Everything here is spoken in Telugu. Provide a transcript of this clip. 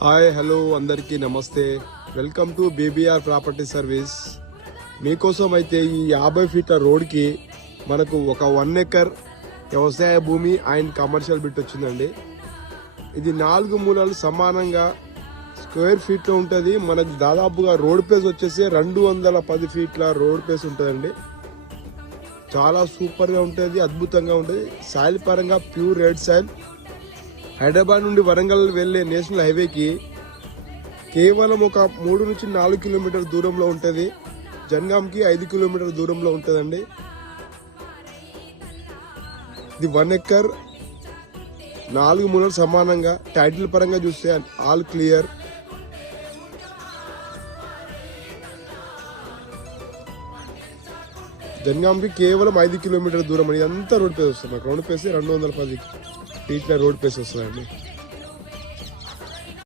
హాయ్ హలో అందరికీ నమస్తే. Welcome to BBR property service. మీకోసం అయితే ఈ 50 ఫీట్ల రోడ్కి మనకు ఒక 1 ఎకర్ వ్యవసాయ భూమి అండ్ కమర్షియల్ బిట్ వచ్చిందండి. ఇది 4 మూలలు సమానంగా స్క్వేర్ ఫీట్లో ఉంటుంది. మనకు దాదాపుగా రోడ్ ప్లేస్ వచ్చేసి 210 ఫీట్ల రోడ్ ప్లేస్ ఉంటుందండి. చాలా సూపర్గా ఉంటుంది, అద్భుతంగా ఉంటుంది. సాయిల్ పరంగా ప్యూర్ రెడ్ సాయిల్. హైదరాబాద్ నుండి వరంగల్ వెళ్లే నేషనల్ హైవేకి కేవలం ఒక 3 నుంచి 4 కిలోమీటర్ దూరంలో ఉంటుంది. జన్గాంకి 5 కిలోమీటర్ దూరంలో ఉంటుందండి. ఇది 1 ఎకర్ 4 మూలలు సమానంగా. టైటిల్ పరంగా చూస్తే ఆల్ క్లియర్. జన్గాంకి కేవలం 5 కిలోమీటర్ దూరం. ఇదంతా రోడ్ ప్లేస్ వస్తుంది. రోడ్ ప్లేస్ 210 ఫీట్ల రోడ్ ప్లేస్ వస్తుందండి.